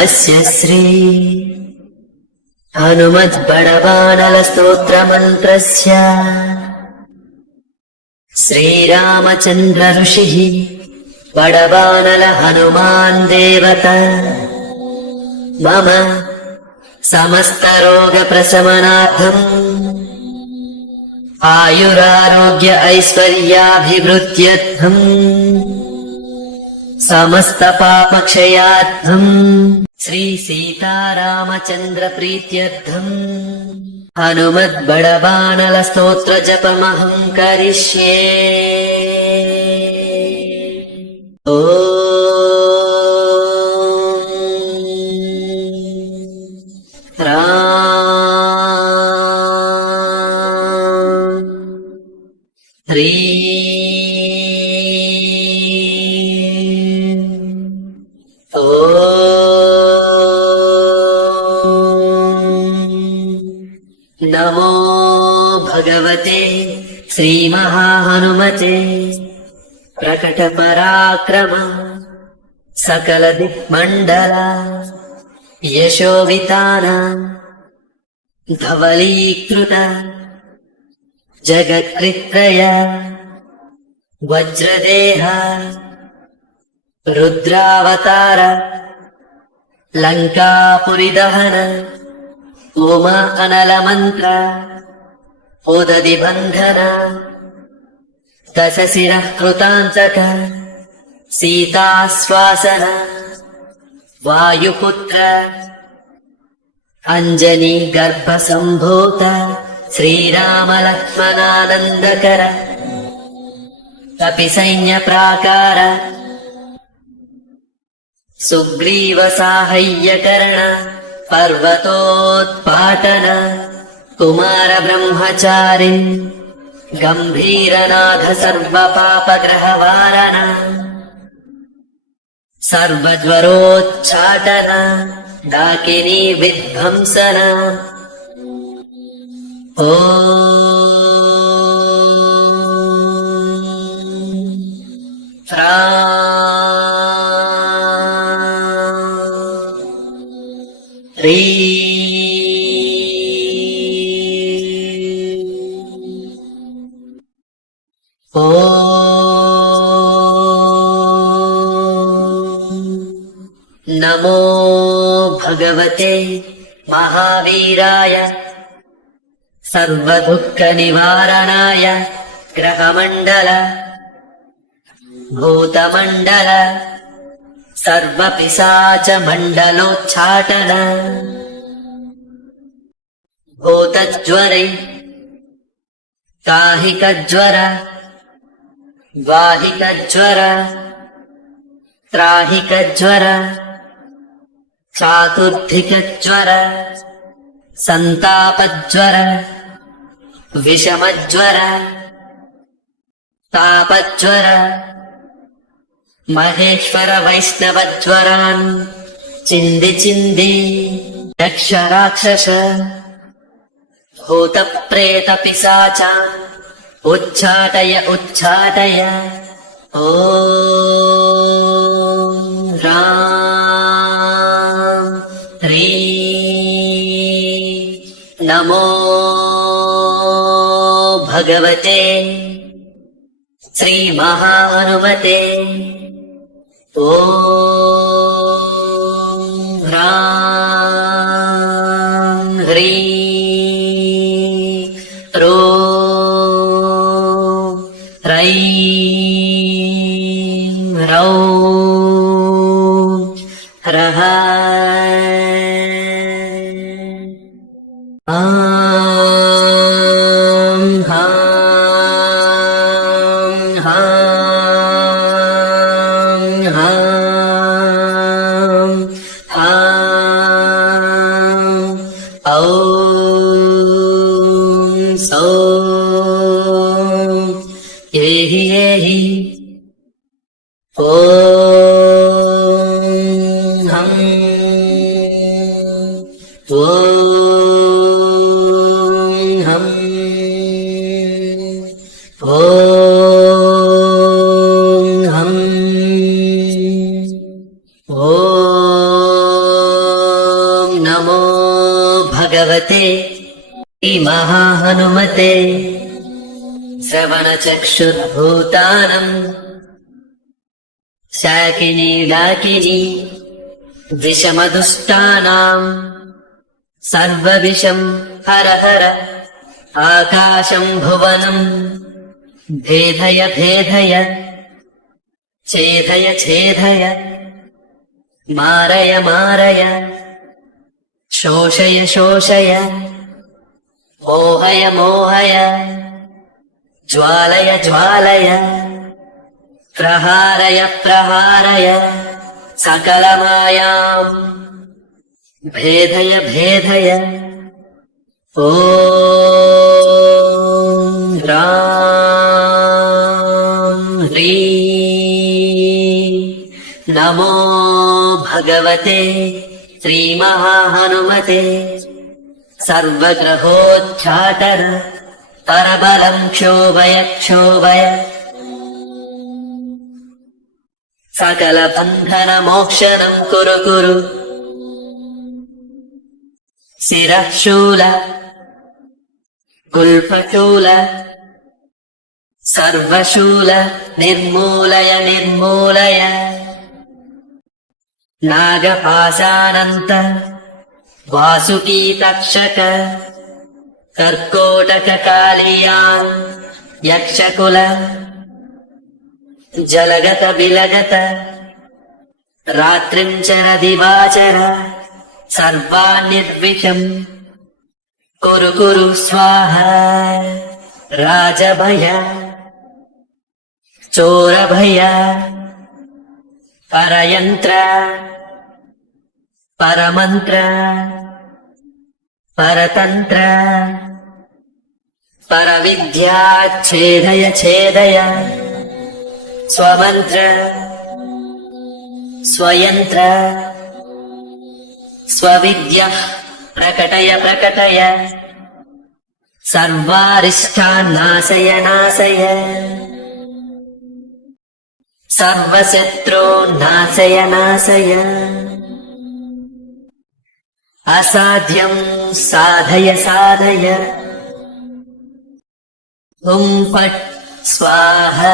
अस्य श्री हनुमद्बडवानलस्तोत्रमन्त्रस्य श्रीरामचन्द्र ऋषिः बडवानल हनुमान् देवता मम समस्तरोगप्रशमनार्थम् आयुरारोग्य ऐश्वर्याभिवृद्ध्यर्थम् समस्तपापक्षयार्थम् श्री सीतारामचन्द्र प्रीत्यर्थम् हनुमद्बडवानल स्तोत्र जपमहम् करिष्ये। नमो भगवते श्रीमहाहनुमते प्रकटपराक्रम सकलदिक्मण्डल यशोवितान धवलीकृत जगत्कृत्रय वज्रदेह रुद्रावतार लङ्कापुरीदहन उमा अनलमन्त्र उदधिबन्धन दशशिरः कृतान्तक सीताश्वासन वायुपुत्र अञ्जनी गर्भसम्भूत श्रीरामलक्ष्मणानन्दकर कपिसैन्यप्राकार सुग्रीवसाहाय्यकरण पर्वतोत्पाटन कुमार ब्रह्मचारी गम्भीरनाथ सर्वपापग्रहवारण सर्वज्वरोच्चाटन डाकिनी विध्वंसन नमो भगवते महावीराय सर्वदुःखनिवारणाय ग्रहमण्डल भूतमण्डल सर्वपिशाचमण्डलोच्चाटन भूतज्वरे काहिकज्वर वाहिकज्वर त्राहिकज्वर चातुर्धिकज्वर सन्तापज्वर विषमज्वर तापज्वर महेश्वर वैष्णवज्वरान् चिन्धि चिन्धि यक्षराक्षस भूतप्रेतपिशाचान् उच्चाटय उच्चाटय ॐ ह्रां ह्रीं नमो भगवते श्रीमहाहनुमते ॐ ह्रां ह्रीं रः ॐ भगवते श्रीमहाहनुमते श्रवणचक्षुर्भूतानम् शाकिनी डाकिनी विषमदुष्टानाम् सर्वविषम् हर हर आकाशम् भुवनम् भेदय भेदय छेदय छेदय मारय मारय शोषय शोषय मोहय मोहय ज्वालय ज्वालय प्रहारय प्रहारय सकलमायाम् भेदय भेदय ॐ ह्रां ह्रीं नमो भगवते श्रीमहाहनुमते सर्वग्रहोच्चाटन परबलम् क्षोभय क्षोभय सकलबन्धनमोक्षणम् कुरु कुरु शिरः शूल कुल्फशूल सर्वशूल निर्मूलय निर्मूलय नागपाशानन्त वासुकीतक्षक कर्कोटककालियान् यक्षकुल जलगत बिलगत रात्रिं चर दिवाचर सर्वान्निर्विषम् कुरु कुरु स्वाहा राजभय चोरभय परयन्त्र परमन्त्र परतन्त्र परविद्या छेदय छेदय स्वमन्त्र स्वयन्त्र स्वविद्या प्रकटय प्रकटय सर्वारिष्टान् नाशय नाशय सर्वशत्रून् नाशय नाशय असाध्यं साधय साधय हुं फट् स्वाहा